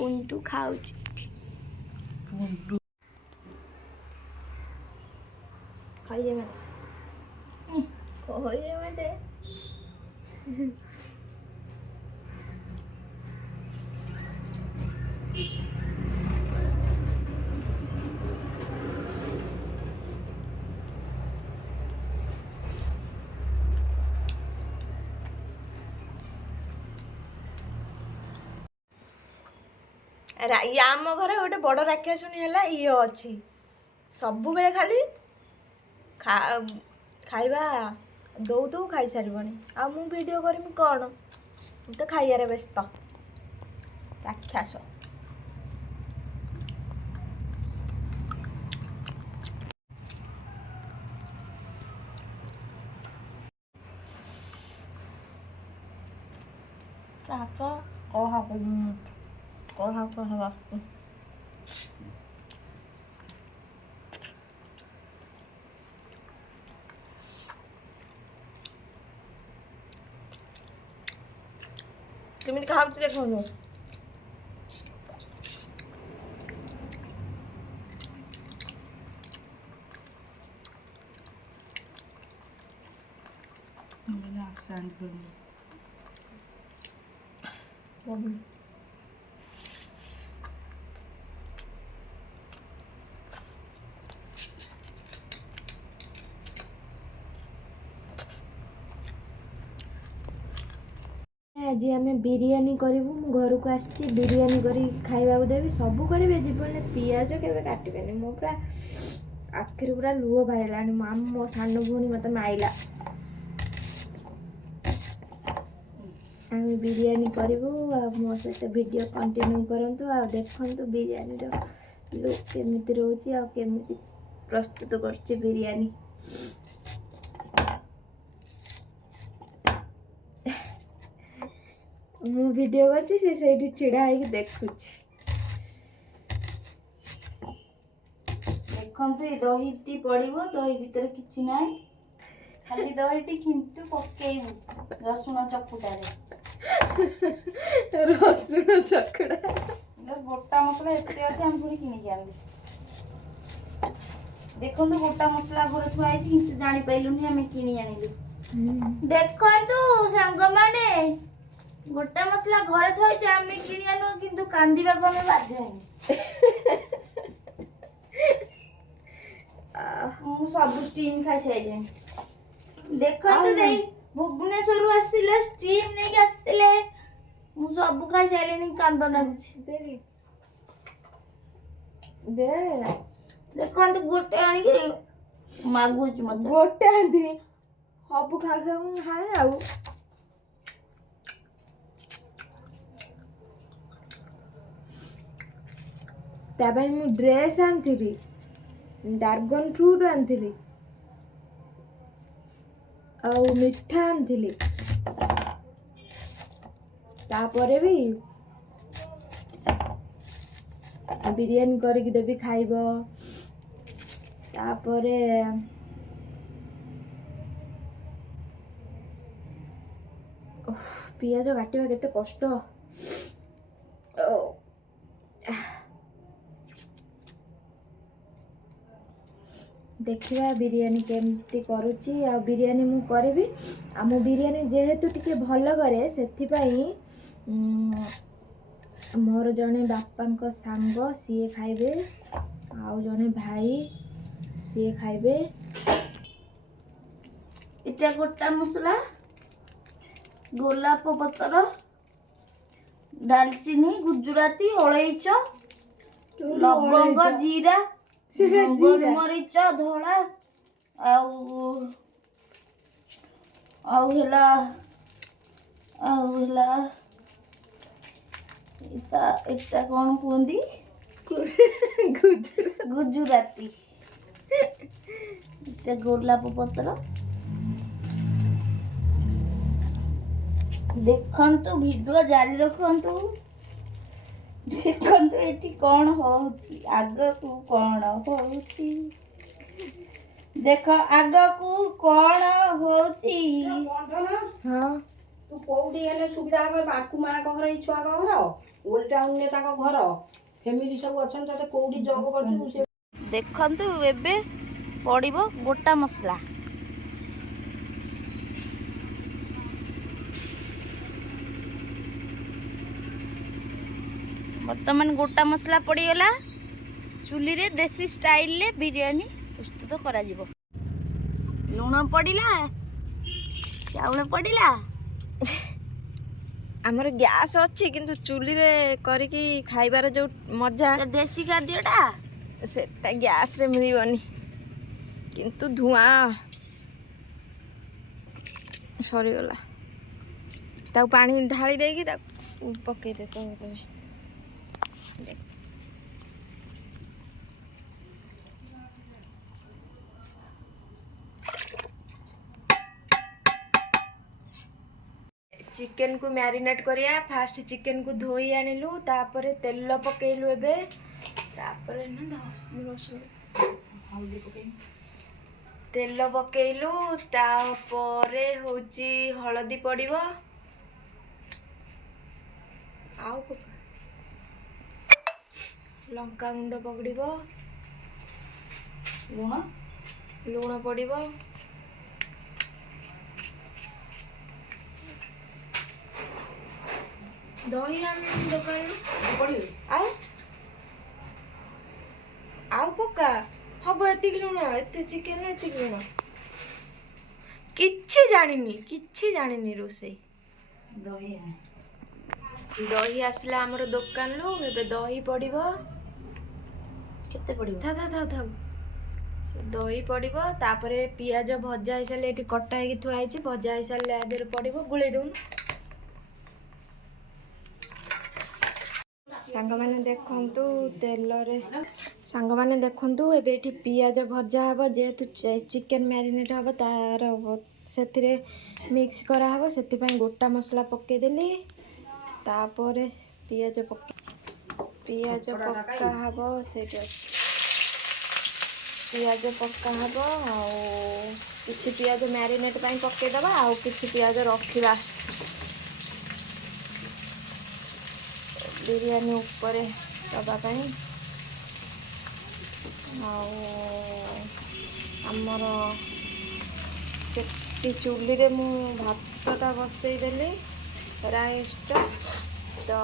पुंटू खाऊच खाइए मत आम घर गोटे बड़ राक्षसुणी है ये अच्छी सब बेले खाली खाइबा दौ दौ खाई सारबनी आ मु वीडियो करमी कौन तो खाइबार व्यस्त राक्षस केमी खाऊ देखो आज आम बिरियानी करूँ मु घर को आसी बिरियानी करी खाइबा देवी सब करेंगे जीवन में पियाज के काटबेनि मो पूरा आखिर पूरा लुह बाहर मो सान भूणी मत माइला आम बिरियानी करूँ मो सहित वीडियो कंटिन्यू करंतु आ देखंतु बिरियानी लुक केमिति रोची आ केमिति प्रस्तुत करछि बिरियानी मु वीडियो करछि से छिड़ा है देखुछि देखंतु ए दहीटी पड़िबो दही भीतर किछि नाइ खाली दहीटी किंतु पकेइबु रसुण चकुटा गोटा मसला एते अछि हम पुनी किनि के आनली देखंतु गोटा मसला घर थुआई किंतु जानि पाइलुनी हमें किनि आनिलु देखंतु संग माने गोटा मसला घर थुआई आमे किनि आनु किंतु कांदीबा को हमें बाध्य है मु सब स्टीम खाइ साइले देखंतु देई भुवनेश्वर आस्तिले स्टीम नै आस्तिले मु सब खाइ साइलेनी कांद लागछि दे देखंतु गोटे आनी के मागुच मत गोटे आंदी सब खा खा मु खाए आउ ताबाई मु ड्रेस आंथिली ड्रैगन फ्रूट आंथिली आ मिठा आंथिली तापरे भी बिरियानी करके देवी खाइब तापरे पियाज काटिबा केते कष्ट देखिए बिरियानी केमती करुच्ची आ बिरियानी मु करबी आ मु बिरियानी जेहेतु टिके भल करे सेथिपाई मोर जने बापांको सांग सीए खाइबे आउ जने भाई सीए खाइबे इटा गोटा मसला गोलाप पतर दालचीनी गुजराती अलैच लवंग जीरा गोलमरीच धला आउला इटा कौन कहती गुजराती इटा गोलाप पत्र देखंतु वीडियो जारी रखंतु देखंतु एठी कौन होउची आग को कौन होउची देखो आग को कौन होउची हां तू कोउडी हेले सुविधा में बाकू माना कहर इछुआ कहर ओल्ड टाउन ने ताको घर फैमिली सब अछन तते कोउडी जॉब करछु से देखंतु एबे पड़िबो गोटा मसला बर्तमान गोटा मसला पड़ीगला चुली रे देसी स्टाइल ले बिरयानी प्रस्तुत करा जिवो लूण पड़िला चाउल पड़िला आमर गैस अच्छी किंतु चुली रे करिकी खाइबार जो मजा देसी खाद्यटा सेटा गैस रे मिलबनी किंतु धुआं सरी गला ताऊ पानी ढाली देगी ताऊ पके दे तो चिकन को मैरिनेट करिया फास्ट चिकन को धोई आनिलु तापरे तेल पकेलु एबे तापरे न तेल पकेलु तापरे होची हळदी पड़िबो आउ लंका गुंड पकड़िबो लूण लूण पड़िबो दही दुकान आउ आउ पक्का हम एति लुण एत चिकेन एति लुण किछि जानिनी रोसई दही दही आसला हमर दुकान लु एबे दही पड़िबो केते पड़िबो था था था था दही पड़िबो तापरे पियाज भजा हे साले एठी कटा हे थुआ आइछि भजा हे साले आदेर पड़िबो गुळे दउन सांग माने देखंतु तेल रे सांग माने देखंतु एबे एठी पियाज भजा हबो जेहेतु चिकन मैरिनेट हबो तार सेथिरे मिक्स करा हबो सेति पई गोटा मसला पके देली तापरे पियाज पक्का हबो सेटा पियाज पक्का हबो आ किछि पियाज मैरिनेट पई पके दबा आ किछि पियाज रखिबा बिरयानी ऊपर दबा पाई आमर से चुली रे मु भातटा बसई देली राइसटा तो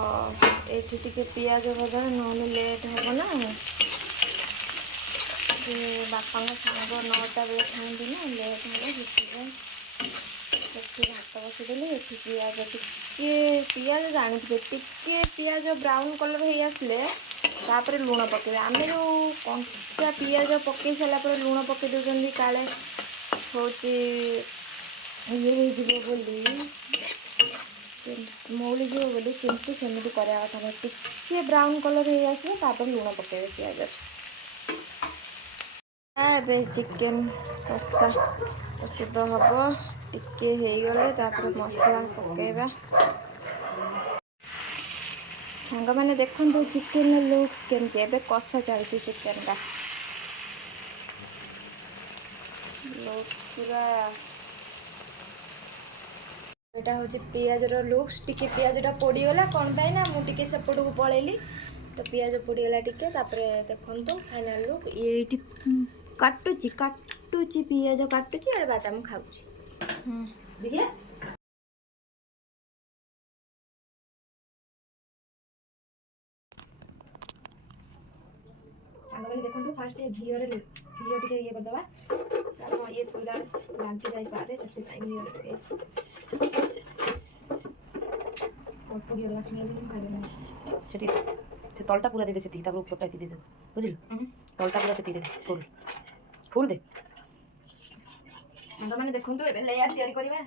एठी टिके पियाज भजा नहले लेट हब ना बापा सांग 9टा बेले खाती ना लेट हम से भात बसईदेली ये पियाज टिके पियाज जानी टिके पियाज ब्राउन कलर हो आसले तापर लुण पकेबे आम जो कंचा पियाज पकई सारापर लुण पकई दौरान काले हूँ ये बोली मौली जीव बोली किंतु सेमती करा कथा नहीं टिके ब्राउन कलर हो आसो तापर लुण पकेबे पियाज ए चिकेन कषा प्रस्तुत हम टिके गले तापर मसला पकेबा सांग मैंने देखो चिकेन लुक्स केमती एबे कषा चलती चिकेन का लुक्स पूरा एटा हूँ पियाज लुक्स टिके पियाजटा पोड़ीगला कौन पाई ना मुझे सेपट को पलैली तो पियाज पोड़ीगला टिके तापरे देखो फाइनाल लुक ये काटुची पियाज काटुची अरे बात हम खाऊची देखिए देखो फास्ट घी टे ये करदे कारण ये पूरा लांची जाई पारे से घी अल्प घी रस मिले खाई से तलटा पूरा दे दे से ऊपरटा दे दे बुझिल तलटा पूरा से दे दे फुल दे मैंने देखो ए लेयर तैयारी करवा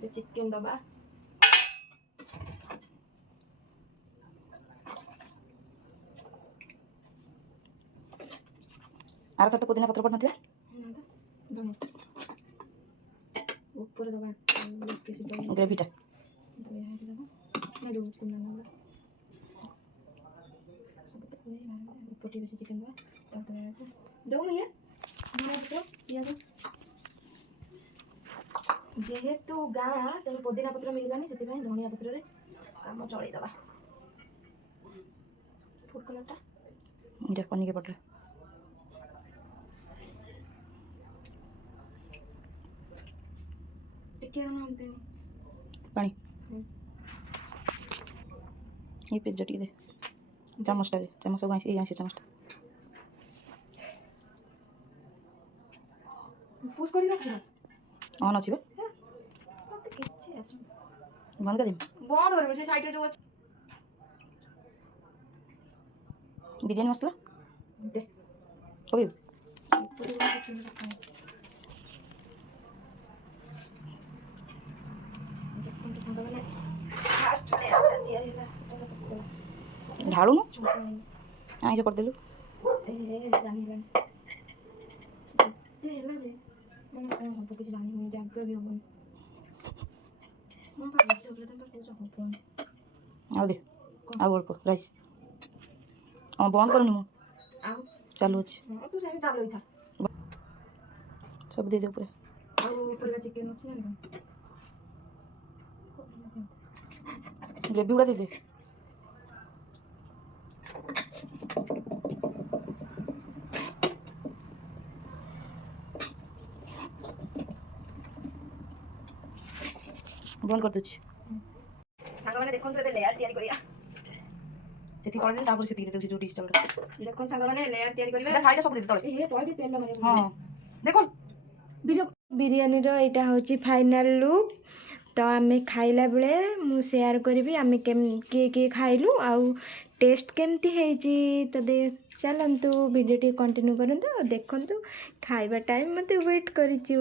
से चिकेन दबा आर तो पुदीना पत्र पड़ न ऊपर दबा ग्रेवीटा पटी बेसी चिकन दो ये पियाज ଯେହେତୁ ଗାଁ ତେଣୁ ପୋଦିନା ପତ୍ର ମିଳିଲାନି ସେଥିପାଇଁ ଧନିଆ ପତ୍ରରେ କାମ ଚଳେଇଦବା। ଫୁଡ୍ କଲର୍ଟା ଏଇଟା ପନିକି ପଟରେ ଟିକେ ପାଣି ये पेज जटी दे चामचटा दे चामच आँसी ये आँसी चामचटा ପୁସ୍ କରି ରଖିବ। ଅନ୍ ଅଛି ବା ମତେ କିଛି ଆସୁନି। ବନ୍ଦ କରିଦେବି ବନ୍ଦ କରିବ ସେ ସାଇଡରେ ଯୋଉ ଅଛି। ବିରିୟାନୀ ମସଲା ଦେ ପକେଇବୁ ଦେଖନ୍ତୁ ସାଙ୍ଗମାନେ ଫାଷ୍ଟ ତିଆରି ହେଲା ଢାଳୁନୁ ଆଇଁଷ କରିଦେଲୁ ଜାଣିଲାଣି ଏତେ ହେଲା ଯେ ମାନେ କ'ଣ ହବ କିଛି ଜାଣି ହଉନି ଜାଗା ବି ହବନି। ମୁଁ ଭାବୁଛି ତମେ କହୁଛ ହବନି। ଆଉ ଦେ ଆଉ ଅଳ୍ପ ରାଇସ୍ ହଁ ବନ୍ଦ କରୁନି ମୁଁ ଆଉ ଚାଲୁ ଅଛି ହଁ ତୁ ସେମିତି ଚାଲୁ ହେଇଥା। ସବୁ ଦେଇଦେ ଉପରେ ଆଉ ପରିବା ଚିକେନ୍ ଅଛି ଜାଣିଛ ଗ୍ରେଭି ଗୁଡ଼ା ଦେଇଦେ ବନ୍ଦ କରିଦେଉଛି। ସାଙ୍ଗମାନେ ଦେଖନ୍ତୁ ଏବେ ଲେୟାର ତିଆରି କରିବା। ସେଠି ତଳେ ଦେଇ ତାପରେ ସେତିକି ଦେଇଦେଉଛି ଯେଉଁ ଡିସ୍ଟା ଦେଖନ୍ତୁ ସାଙ୍ଗମାନେ ଲେୟାର ତିଆରି କରିବା। ଖାଇଲେ ସବୁ ଦେଇଦେ ତଳେ ଏ ତଳେ ଟିକେ ତେଲ ମାରିବାକୁ ହଁ ଦେଖ ବିରିୟାନୀର ଏଇଟା ହେଉଛି ଫାଇନାଲ୍ ଲୁକ୍। ତ ଆମେ ଖାଇଲା ବେଳେ ମୁଁ ସେୟାର କରିବି ଆମେ କିଏ କିଏ ଖାଇଲୁ ଆଉ ଟେଷ୍ଟ କେମିତି ହେଇଛି। ତ ଚାଲନ୍ତୁ ଭିଡ଼ିଓ ଟିକେ କଣ୍ଟିନ୍ୟୁ କରନ୍ତୁ ଆଉ ଦେଖନ୍ତୁ ଖାଇବା ଟାଇମ୍ ମୋତେ ୱେଟ୍ କରିଛୁ।